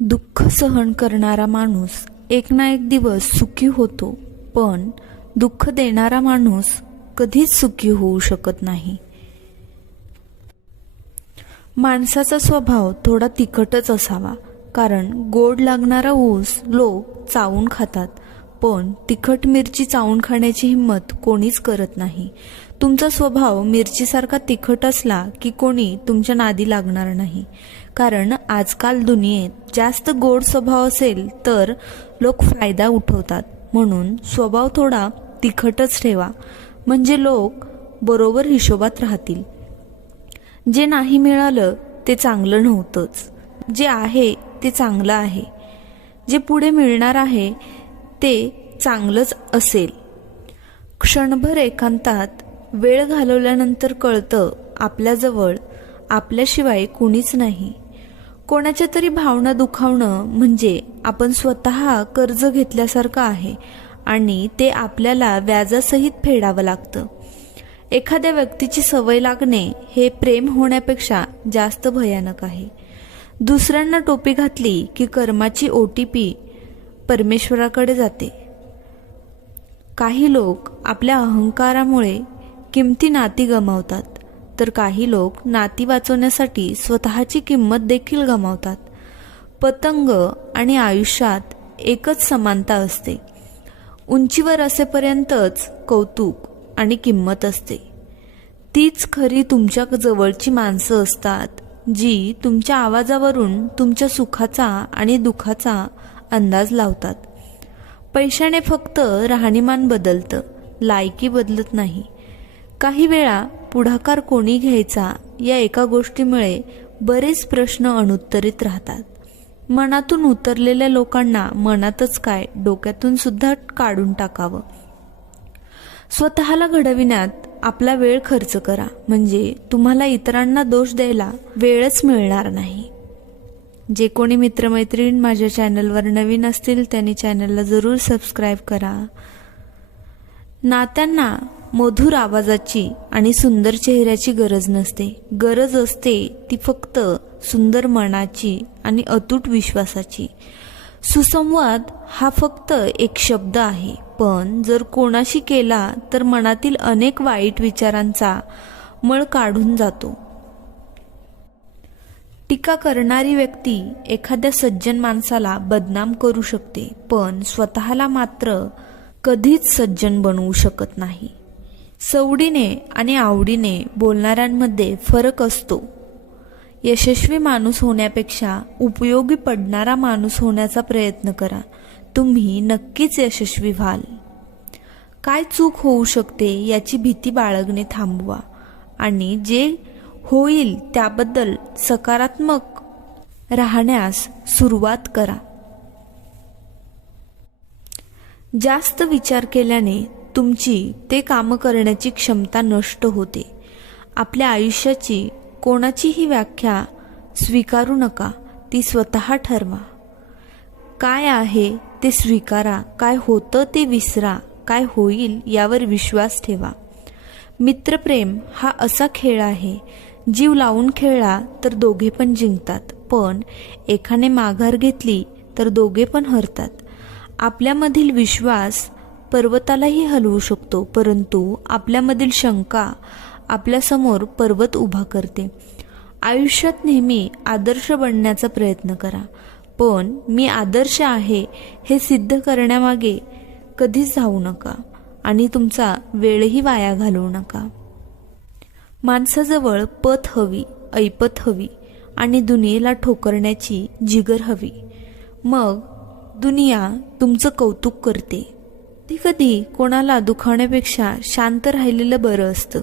दुःख सहन करणारा माणूस एक ना एक दिवस सुखी होतो पण दुःख देणारा माणूस कधीच सुखी होऊ शकत नाही. माणसाचा स्वभाव थोडा तिखटच असावा कारण गोड लागणारा ऊस लोक चावून खातात पण तिखट मिरची चावून खाण्याची हिंमत कोणीच करत नाही. तुमचा स्वभाव मिरचीसारखा तिखट असला की कोणी तुमच्या नादी लागणार नाही. कारण आजकाल दुनियेत जास्त गोड स्वभाव असेल तर लोक फायदा उठवतात. म्हणून स्वभाव थोडा तिखटच ठेवा. म्हणजे लोक बरोबर हिशोबात राहतील. जे नाही मिळालं ते चांगलं नव्हतंच. जे आहे ते चांगलं आहे. जे पुढे मिळणार आहे ते चांगलंच असेल. क्षणभर एकांतात वेळ घालवल्यानंतर कळतं आपल्याजवळ आपल्याशिवाय कुणीच नाही. कोणाच्या तरी भावना दुखावणं म्हणजे आपण स्वतः कर्ज घेतल्यासारखं आहे आणि ते आपल्याला व्याजासहित फेडावं लागतं. एखाद्या व्यक्तीची सवय लागणे हे प्रेम होण्यापेक्षा जास्त भयानक आहे. दुसऱ्यांना टोपी घातली की कर्माची ओ टी पी परमेश्वराकडे जाते. काही लोक आपल्या अहंकारामुळे किमती नाती गमावतात. तर काही लोक नाती वाचवण्यासाठी स्वतःची किंमत देखील गमावतात. पतंग आणि आयुष्यात एकच समानता असते. उंचीवर असेपर्यंतच कौतुक आणि किंमत असते. तीच खरी तुमच्या जवळची माणसं असतात जी तुमच्या आवाजावरून तुमच्या सुखाचा आणि दुखाचा अंदाज लावतात. पैशाने फक्त राहणीमान बदलतं लायकी बदलत नाही. काही वेळा पुढाकार कोणी घ्यायचा या एका गोष्टीमुळे बरेच प्रश्न अनुत्तरित राहतात. मनातून उतरलेल्या लोकांना मनातच काय डोक्यातून सुद्धा काढून टाकावं. स्वतःला घडविण्यात आपला वेळ खर्च करा. म्हणजे तुम्हाला इतरांना दोष द्यायला वेळच मिळणार नाही. जे कोणी मित्रमैत्रीण माझ्या चॅनलवर नवीन असतील त्यांनी चॅनलला जरूर सबस्क्राईब करा. नात्यांना मधुर आवाजाची आणि सुंदर चेहऱ्याची गरज नसते. गरज असते ती फक्त सुंदर मनाची आणि अतूट विश्वासाची. सुसंवाद हा फक्त एक शब्द आहे. पण जर कोणाशी केला तर मनातील अनेक वाईट विचारांचा मळ काढून जातो. टीका करणारी व्यक्ती एखाद्या सज्जन माणसाला बदनाम करू शकते पण स्वतःला मात्र कधीच सज्जन बनवू शकत नाही. सवडीने आणि आवडीने बोलणाऱ्यांमध्ये फरक असतो. यशस्वी माणूस होण्यापेक्षा उपयोगी पडणारा माणूस होण्याचा प्रयत्न करा. तुम्ही नक्कीच यशस्वी व्हाल. काय चूक होऊ शकते याची भीती बाळगणे थांबवा आणि जे होईल त्याबद्दल सकारात्मक राहण्यास सुरुवात करा. जास्त विचार केल्याने तुमची ते कामं करण्याची क्षमता नष्ट होते. आपल्या आयुष्याची कोणाचीही व्याख्या स्वीकारू नका ती स्वतः ठरवा. काय आहे ते स्वीकारा काय होतं ते विसरा काय होईल यावर विश्वास ठेवा. मित्रप्रेम हा असा खेळ आहे जीव लावून खेळला तर दोघे पण जिंकतात पण एकाने माघार घेतली तर दोघे पण हरतात. आपल्यामधील विश्वास पर्वतालाही हलवू शकतो परंतु आपल्यामधील शंका आपल्यासमोर पर्वत उभा करते. आयुष्यात नेहमी आदर्श बनण्याचा प्रयत्न करा पण मी आदर्श आहे हे सिद्ध करण्यामागे कधीच जाऊ नका आणि तुमचा वेळही वाया घालवू नका. माणसाजवळ पत हवी ऐपत हवी आणि दुनियेला ठोकरण्याची जिगर हवी. मग दुनिया तुमचं कौतुक करते. ती कधी कोणाला दुखावण्यापेक्षा शांत राहिलेलं बरं असतं.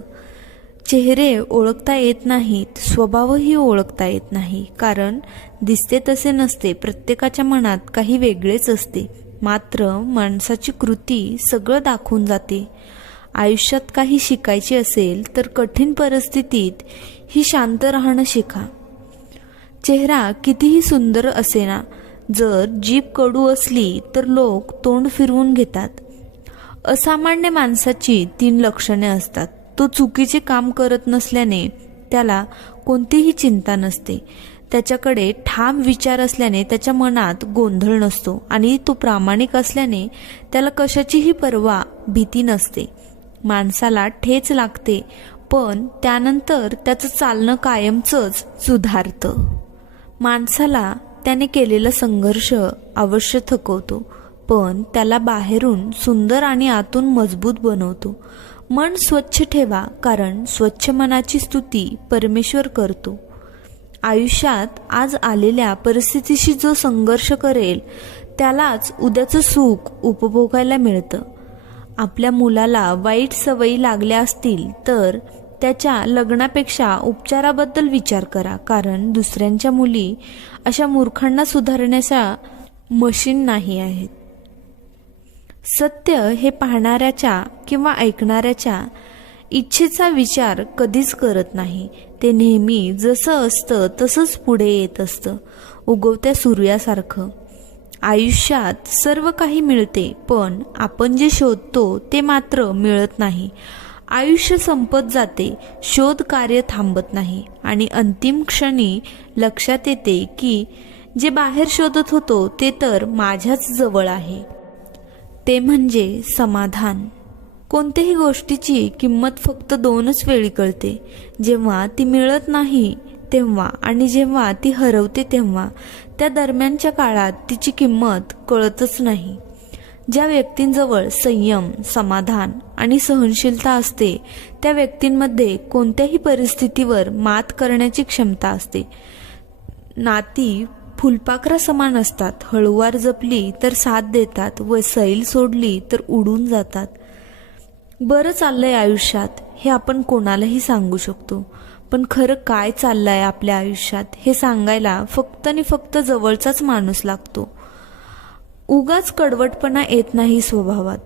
चेहरे ओळखता येत नाहीत स्वभावही ओळखता येत नाही. कारण दिसते तसे नसते प्रत्येकाच्या मनात काही वेगळेच असते. मात्र माणसाची कृती सगळं दाखवून जाते. आयुष्यात काही शिकायचे असेल तर कठीण परिस्थितीत ही शांत राहणं शिका. चेहरा कितीही सुंदर असेना जर जीभ कडू असली तर लोक तोंड फिरवून घेतात. असामान्य माणसाची तीन लक्षणे असतात. तो चुकीचे काम करत नसल्याने त्याला कोणतीही चिंता नसते. त्याच्याकडे ठाम विचार असल्याने त्याच्या मनात गोंधळ नसतो आणि तो प्रामाणिक असल्याने त्याला कशाचीही पर्वा भीती नसते. माणसाला ठेच लागते पण त्यानंतर त्याचं चालणं कायमचंच सुधारतं. माणसाला त्याने केलेला संघर्ष अवश्य थकवतो. पण त्याला बाहेरून सुंदर आणि आतून मजबूत बनवतो. मन स्वच्छ ठेवा कारण स्वच्छ मनाची स्तुती परमेश्वर करतो. आयुष्यात आज आलेल्या परिस्थितीशी जो संघर्ष करेल त्यालाच उद्याचं सुख उपभोगायला मिळतं. आपल्या मुलाला वाईट सवयी लागल्या असतील तर त्याच्या लग्नापेक्षा उपचाराबद्दल विचार करा कारण दुसऱ्यांच्या मुली अशा मूर्खांना सुधारण्याच्या मशीन नाही आहेत. सत्य हे पाहणाऱ्याच्या किंवा ऐकणाऱ्याच्या इच्छेचा विचार कधीच करत नाही. ते नेहमी जसं असतं तसंच पुढे येत असतं उगवत्या सूर्यासारखं. आयुष्यात सर्व काही मिळते पण आपण जे शोधतो ते मात्र मिळत नाही. आयुष्य संपत जाते शोध कार्य थांबत नाही. आणि अंतिम क्षणी लक्षात येते की जे बाहेर शोधत होतो ते तर माझ्याच जवळ आहे. ते म्हणजे समाधान. कोणत्याही गोष्टीची किंमत फक्त दोनच वेळी कळते. जेव्हा ती मिळत नाही तेव्हा आणि जेव्हा ती हरवते तेव्हा त्या दरम्यानच्या काळात तिची किंमत कळतच नाही. ज्या व्यक्तींजवळ संयम समाधान आणि सहनशीलता असते त्या व्यक्तींमध्ये कोणत्याही परिस्थितीवर मात करण्याची क्षमता असते. नाती फुलपाखरा समान असतात. हळूवार जपली तर साथ देतात व सैल सोडली तर उडून जातात. बरं चाललंय आयुष्यात हे आपण कोणालाही सांगू शकतो. पण खरं काय चाललंय आपल्या आयुष्यात हे सांगायला फक्त आणि फक्त जवळचाच माणूस लागतो. उगाच कडवटपणा येत नाही स्वभावात.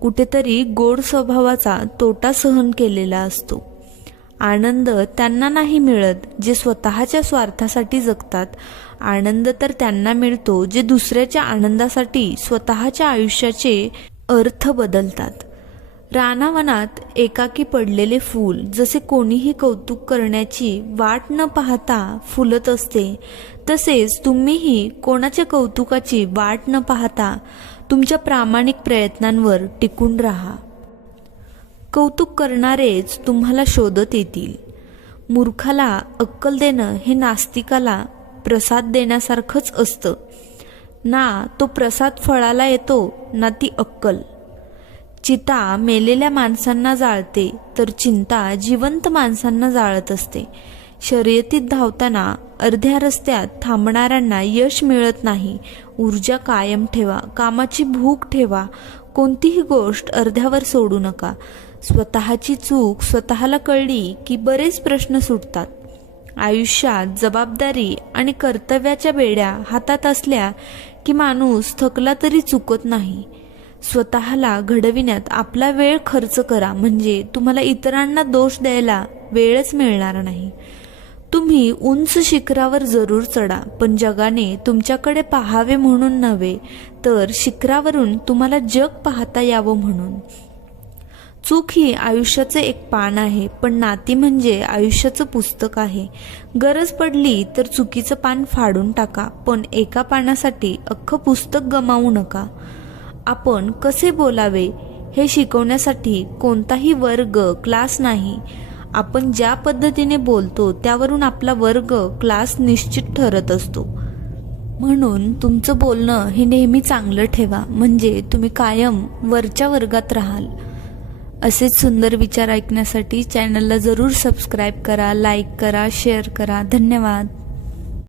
कुठेतरी गोड स्वभावाचा तोटा सहन केलेला असतो. आनंद त्यांना नाही मिळत जे स्वतःच्या स्वार्थासाठी जगतात. आनंद तर त्यांना मिळतो जे दुसऱ्याच्या आनंदासाठी स्वतःच्या आयुष्याचे अर्थ बदलतात. रानावनात एकाकी पडलेले फूल जसे कोणीही कौतुक करण्याची वाट न पाहता फुलत असते तसेच तुम्हीही कोणाच्या कौतुकाची वाट न पाहता तुमच्या प्रामाणिक प्रयत्नांवर टिकून राहा. कौतुक करणारेच तुम्हाला शोधत येतील. मूर्खाला अक्कल देणं हे नास्तिकाला प्रसाद देण्यासारखंच असतं. ना तो प्रसाद फळाला येतो ना ती अक्कल. चिता मेलेल्या माणसांना जाळते तर चिंता जिवंत माणसांना जाळत असते. शर्यतीत धावताना अर्ध्या रस्त्यात थांबणाऱ्यांना यश मिळत नाही. ऊर्जा कायम ठेवा कामाची भूक ठेवा. कोणतीही गोष्ट अर्ध्यावर सोडू नका. स्वतःची चूक स्वतःला कळली की बरेच प्रश्न सुटतात. आयुष्यात जबाबदारी आणि कर्तव्याच्या बेड्या हातात असल्या की माणूस थकला तरी चुकत नाही. स्वतःला घडविण्यात आपला वेळ खर्च करा म्हणजे तुम्हाला इतरांना दोष द्यायला वेळच मिळणार नाही. तुम्ही उंच शिखरावर जरूर चढा पण जगाने तुमच्याकडे पाहावे म्हणून नव्हे तर शिखरावरून तुम्हाला जग पाहता यावं म्हणून. चूक ही आयुष्याचं एक पान आहे पण नाती म्हणजे आयुष्याचं पुस्तक आहे. गरज पडली तर चुकीचं पान फाडून टाका पण एका पानासाठी अख्खं पुस्तक गमावू नका. आपण कसे बोलावे? हे शिकवण्यासाठी कोणताही वर्ग क्लास नाही. आपण ज्या पद्धतीने बोलतो त्यावरून आपला वर्ग क्लास निश्चित ठरत असतो. म्हणून तुमचं बोलणं हे नेहमी चांगलं ठेवा म्हणजे तुम्ही कायम वरच्या वर्गात राहाल. असेच सुंदर विचार ऐकण्यासाठी चॅनलला जरूर सबस्क्राईब करा लाईक करा शेअर करा. धन्यवाद.